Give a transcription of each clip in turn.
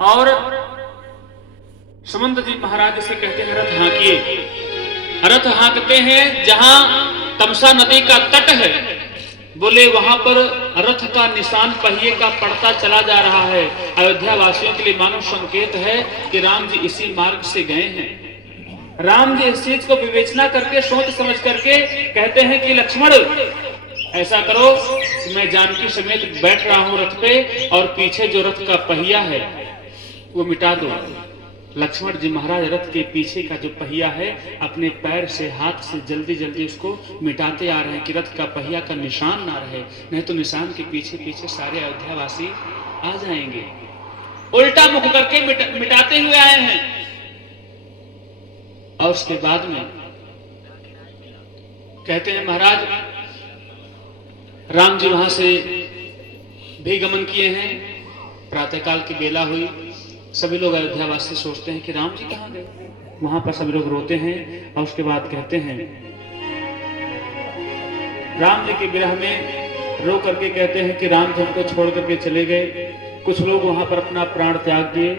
और सुमंत जी महाराज से कहते हैं रथ हाँकिए। रथ हाँकते हैं जहां तमसा नदी का तट है, बोले वहां पर रथ का निशान पहिए का पड़ता चला जा रहा है। अयोध्या वासियों के लिए मानो संकेत है कि राम जी इसी मार्ग से गए हैं। राम जी इस चीज को विवेचना करके सोच समझ करके कहते हैं कि लक्ष्मण ऐसा करो कि मैं जानकी समेत बैठ रहा हूं रथ पे, और पीछे जो रथ का पहिया है वो मिटा दो। लक्ष्मण जी महाराज रथ के पीछे का जो पहिया है अपने पैर से हाथ से जल्दी जल्दी उसको मिटाते आ रहे हैं कि रथ का पहिया का निशान ना रहे, नहीं तो निशान के पीछे पीछे सारे अयोध्यावासी आ जाएंगे। उल्टा मुख करके मिटाते हुए आए हैं। और उसके बाद में कहते हैं महाराज राम जी वहां से भी गमन किए हैं। प्रातःकाल की बेला हुई, सभी लोग अयोध्यावासी सोचते हैं कि राम जी कहां गए। वहां पर सभी लोग रोते हैं और उसके बाद कहते हैं राम जी के विरह में रो करके कहते हैं कि राम जी हमको छोड़ करके चले गए। कुछ लोग वहां पर अपना प्राण त्याग दिए,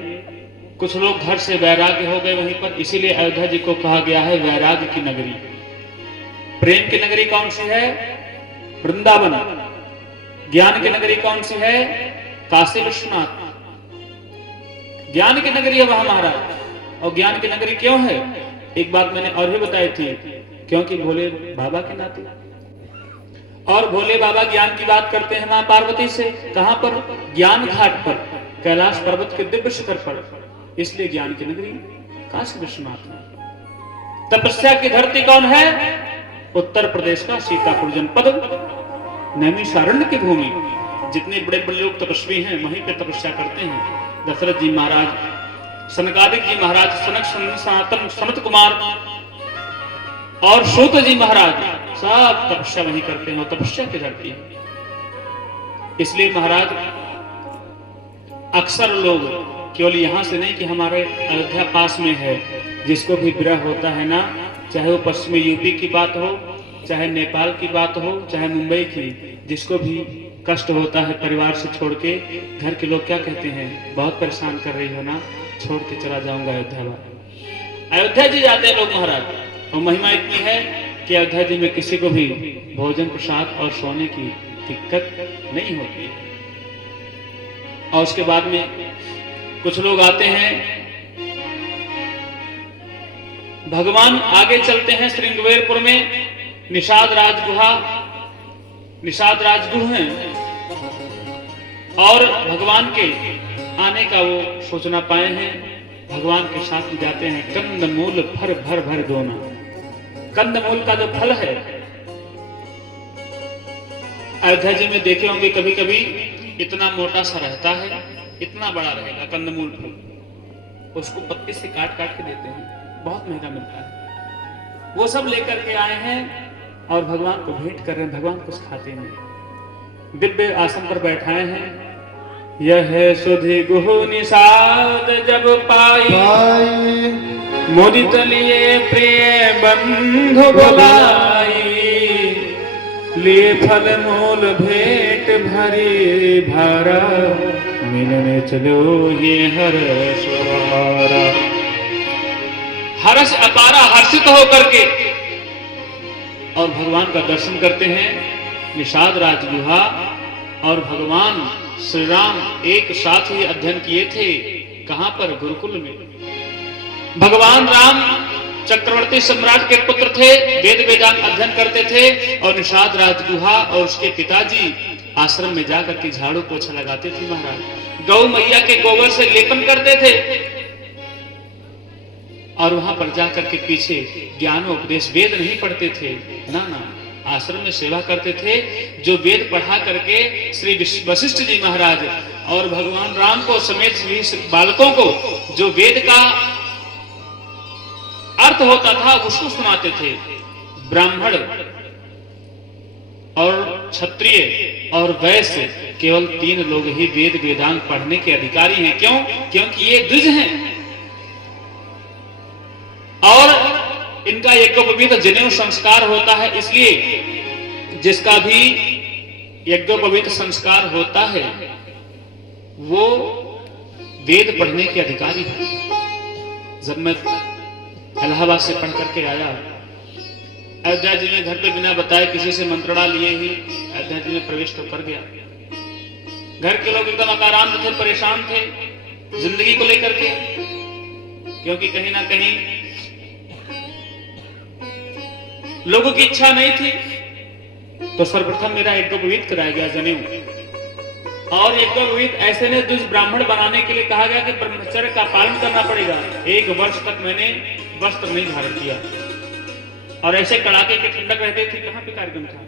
कुछ लोग घर से वैराग्य हो गए वहीं पर। इसीलिए अयोध्या जी को कहा गया है वैराग्य की नगरी। प्रेम की नगरी कौन सी है? वृंदावन। ज्ञान की नगरी कौन सी है? काशी विश्वनाथ। ज्ञान की नगरी है वहां महाराज। और ज्ञान की नगरी क्यों है? एक बात मैंने और भी बताई थी, क्योंकि भोले बाबा के नाते। और भोले बाबा ज्ञान की बात करते हैं मां पार्वती से। कहां पर? ज्ञान घाट पर, कैलाश पर्वत के दिव्य शिखर पर। इसलिए ज्ञान की नगरी काशी विश्वनाथ में। तपस्या की धरती कौन है? उत्तर प्रदेश का सीतापुर जनपद, नैमिषारण्य की भूमि। जितने बड़े बड़े लोग तपस्वी हैं वहीं पे तपस्या करते हैं। दशरथ जी महाराज, सनकादिक जी महाराज, सनक सनातन सनत कुमार और सूत जी महाराज सब तपस्या वहीं करते हैं। तपस्या की धरती है। इसलिए महाराज अक्सर लोग केवल यहां से नहीं कि हमारे अयोध्या पास में है, जिसको भी विरह होता है ना, चाहे वो पश्चिमी यूपी की बात हो, चाहे नेपाल की बात हो, चाहे मुंबई की, जिसको भी कष्ट होता है परिवार से छोड़ के, घर के लोग क्या कहते हैं, बहुत परेशान कर रही हो ना, छोड़ के चला जाऊंगा अयोध्या। अयोध्या जी जाते हैं लोग महाराज। और महिमा इतनी है कि अयोध्या जी में किसी को भी भोजन प्रसाद और सोने की दिक्कत नहीं होती। और उसके बाद में कुछ लोग आते हैं, भगवान आगे चलते हैं श्रृंगवेरपुर में। निषाद राजगुहा, निषाद राजगुह हैं, और भगवान के आने का वो सोचना पाए हैं। भगवान के साथ जाते हैं। कंद मूल भर भर भर दोना। कंदमूल का जो फल है अयोध्या जी में देखे होंगे कभी कभी, इतना मोटा सा रहता है, इतना बड़ा रहेगा कंदमूल फल। उसको पत्ती से काट काट के देते हैं, बहुत महंगा मिलता है। वो सब लेकर के आए हैं और भगवान को भेंट कर रहे हैं। भगवान कुछ खाते नहीं, दिव्य आसन पर बैठाए हैं। यह सुधि गुहु निषाद जब पाई, मुदित लिए प्रिय बंधु बुलाई। लिए फल मूल भेंट भरी भारा, मिलने चलो ये हर्ष अपारा। हर्ष अपारा, हर्षित होकर के और भगवान का दर्शन करते हैं। निषाद राजगुहा और भगवान श्री राम एक साथ ही अध्ययन किए थे। कहां पर? गुरुकुल में। भगवान राम चक्रवर्ती सम्राट के पुत्र थे, वेद वेदांत अध्ययन करते थे। और निषाद राजगुहा और उसके पिताजी आश्रम में जाकर के झाड़ू पोछा लगाते थे महाराज। गौ मैया के गोबर से लेपन करते थे और वहां पर जाकर के पीछे ज्ञान उपदेश, वेद नहीं पढ़ते थे ना, आश्रम में सेवा करते थे। जो वेद पढ़ा करके श्री वशिष्ठ जी महाराज और भगवान राम को समेत सभी बालकों को जो वेद का अर्थ होता था उसको सुनाते थे। ब्राह्मण और क्षत्रिय और वैश्य केवल 3 लोग ही वेद वेदांत पढ़ने के अधिकारी हैं। क्यों? क्योंकि ये द्विज हैं और इनका यज्ञोपवीत जनेऊ संस्कार होता है। इसलिए जिसका भी यज्ञोपवीत संस्कार होता है वो वेद पढ़ने के अधिकारी हैं। जब मैं इलाहाबाद से पढ़ करके आया, अयोध्या जी में घर पे बिना बताए किसी से मंत्रणा लिए ही अयोध्या जी में प्रवेश तो कर गया। घर के लोग एकदम अकारांत थे, परेशान थे जिंदगी को लेकर के, क्योंकि कहीं ना कहीं लोगों की इच्छा नहीं थी। तो सर्वप्रथम मेरा यज्ञोपवीत कराया गया जनेऊ, और यज्ञोपवीत ऐसे ने दुष्ट ब्राह्मण बनाने के लिए कहा गया कि ब्रह्मचर्य का पालन करना पड़ेगा। 1 वर्ष तक मैंने वस्त्र नहीं धारण किया, और ऐसे कड़ाके के ठंडक रहते थे। कहां पे कार्यक्रम था?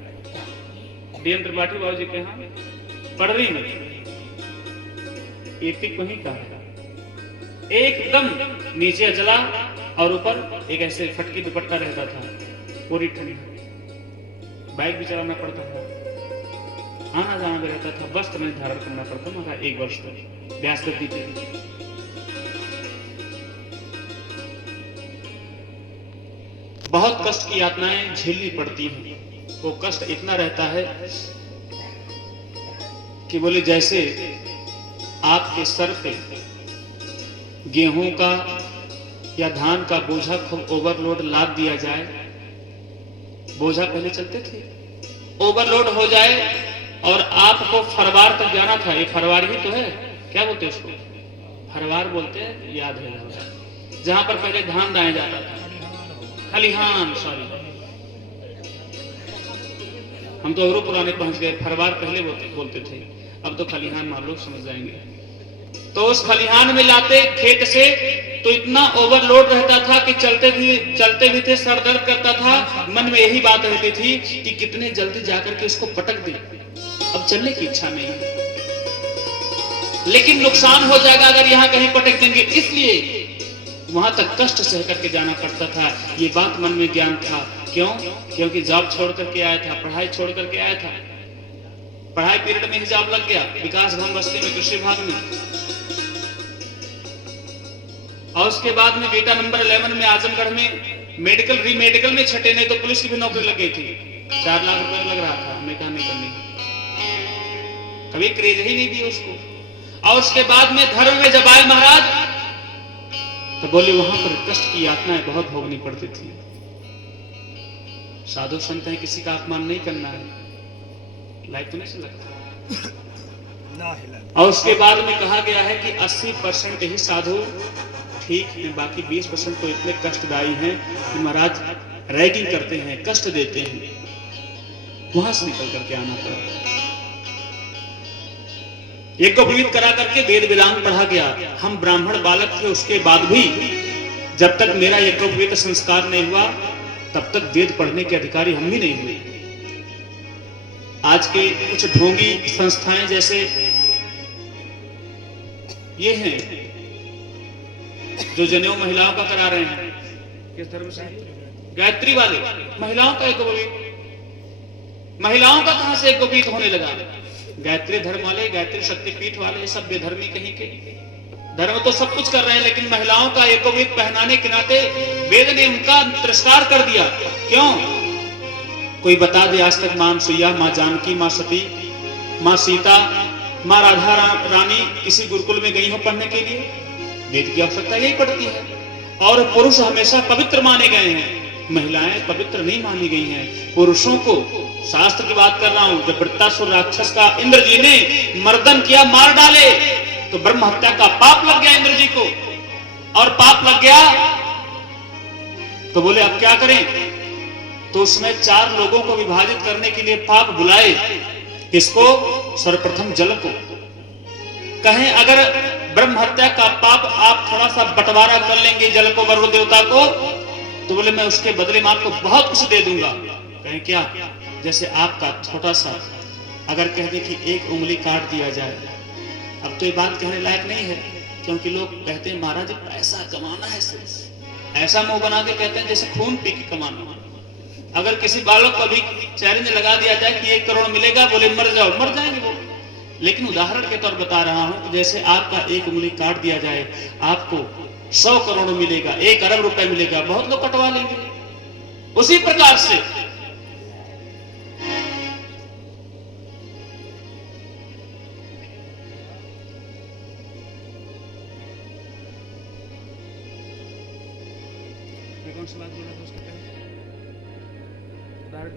डीएम त्रिपाठी बाबू जी के यहाँ पढ़री में, एक वहीं का एकदम नीचे जला और ऊपर एक ऐसे फटकी दुपट्टा रहता था, पूरी ठंडी, बाइक भी चलाना पड़ता था, आना जाना भी रहता था, वस्त्र नहीं धारण करना पड़ता मगर 1 वर्ष तक व्यास गद्दी पे। बहुत कष्ट की यातनाएं झेलनी पड़ती हैं। वो कष्ट इतना रहता है कि बोले जैसे आपके सर पे गेहूं का या धान का बोझा खूब ओवरलोड लाद दिया जाए। बोझा पहले चलते थे, ओवरलोड हो जाए और आपको फरवार तक जाना था। ये फरवार ही तो है, क्या बोलते हैं उसको? फरवार बोलते हैं, याद है, जहां पर पहले धान दाया जाता था, खलिहान। सॉरी, हम तो और पुराने पहुंच गए, फरवार पहले बोलते थे, अब तो खलिहान मान लो, समझ जाएंगे। तो उस खलिहान में लाते खेत से, तो इतना ओवरलोड रहता था कि चलते भी थे, सर दर्द करता था। मन में यही बात रहती थी कि कितने जल्दी जाकर के उसको पटक दे, अब चलने की इच्छा नहीं है, लेकिन नुकसान हो जाएगा अगर यहां कहीं पटक देंगे, इसलिए वहां तक कष्ट सह करके जाना पड़ता था। ये बात मन में ज्ञान था। क्यों? क्योंकि जॉब छोड़ करके आया था, पढ़ाई छोड़ करके आया था। पढ़ाई पीरियड में ही जॉब लग गया, विकास धाम बस्ती में, कृषि विभाग में। और उसके बाद में बेटा नंबर 11 में आजमगढ़ में मेडिकल री मेडिकल में छठे, नहीं तो पुलिस की भी नौकरी लग गई थी। 4 लाख रुपए लग रहा था, मैं कहा नहीं करनी, कभी क्रेज ही नहीं दी उसको। और उसके बाद में धर्म में जब आए महाराज, तो बोले वहां पर कष्ट की यातनाएं बहुत भोगनी पड़ती थी। साधु संत हैं, किसी का अपमान नहीं करना है, लाइक तो नहीं लगता। और उसके बाद में कहा गया है कि 80% ही साधु ठीक है, बाकी 20% तो इतने कष्टदायी हैं कि महाराज रैगिंग करते हैं, कष्ट देते हैं। वहां से निकल करके आना पड़ा। यज्ञोपवीत करा करके वेद वेदांग पढ़ा गया। हम ब्राह्मण बालक थे, उसके बाद भी जब तक मेरा यज्ञोपवीत संस्कार नहीं हुआ तब तक वेद पढ़ने के अधिकारी हम भी नहीं हुए। आज के कुछ ढोंगी संस्थाएं जैसे ये हैं जो जनेऊ महिलाओं का करा रहे हैं, किस धर्म से? गायत्री वाले महिलाओं का यज्ञोपवीत, महिलाओं का कहां से यज्ञोपवीत होने लगा? गायत्री धर्म वाले, गायत्री शक्तिपीठ वाले, सब बेधर्मी कहीं के। धर्म तो सब कुछ कर रहे हैं, लेकिन महिलाओं का यज्ञोपवीत पहनाने के नाते वेद ने उनका तिरस्कार कर दिया। क्यों? कोई बता दे आज तक मां सुइया, मां जानकी, मां सती, मां सीता, मां राधा रानी किसी गुरुकुल में गई हो पढ़ने के लिए? वेद की आवश्यकता यही पड़ती है। और पुरुष हमेशा पवित्र माने गए हैं, महिलाएं पवित्र नहीं मानी गई हैं। पुरुषों को, शास्त्र की बात कर रहा हूं, जब वृत्तासुर राक्षस का इंद्र जी ने मर्दन किया, मार डाले, तो ब्रह्म हत्या का पाप लग गया इंद्र जी को। और पाप लग गया तो बोले अब क्या करें? तो उसमें 4 लोगों को विभाजित करने के लिए पाप बुलाए। किसको? सर्वप्रथम जल को। कहें अगर ब्रह्म हत्या का पाप आप थोड़ा सा बंटवारा कर लेंगे जल को, वरुण देवता को, तो बोले मैं उसके बदले में आपको बहुत कुछ दे दूंगा। कहें क्या? जैसे आपका छोटा सा अगर कह दे कि 1 उंगली काट दिया जाए, अब तो ये बात कहने लायक नहीं है, क्योंकि लोग कहते हैं महाराज पैसा कमाना है सिर्फ, ऐसा मुंह बना के कहते हैं जैसे खून पी के कमाना। अगर किसी बालक को भी चैलेंज लगा दिया जाए कि 1 करोड़ मिलेगा, बोले मर जाओ, मर जाएंगे वो। लेकिन उदाहरण के तौर बता रहा हूं कि जैसे आपका 1 उंगली काट दिया जाए, आपको 100 करोड़ मिलेगा, 1 अरब रुपए मिलेगा, बहुत लोग कटवा लेंगे। उसी प्रकार से कौन सा बात बोला था उसके पहले? उदाहरण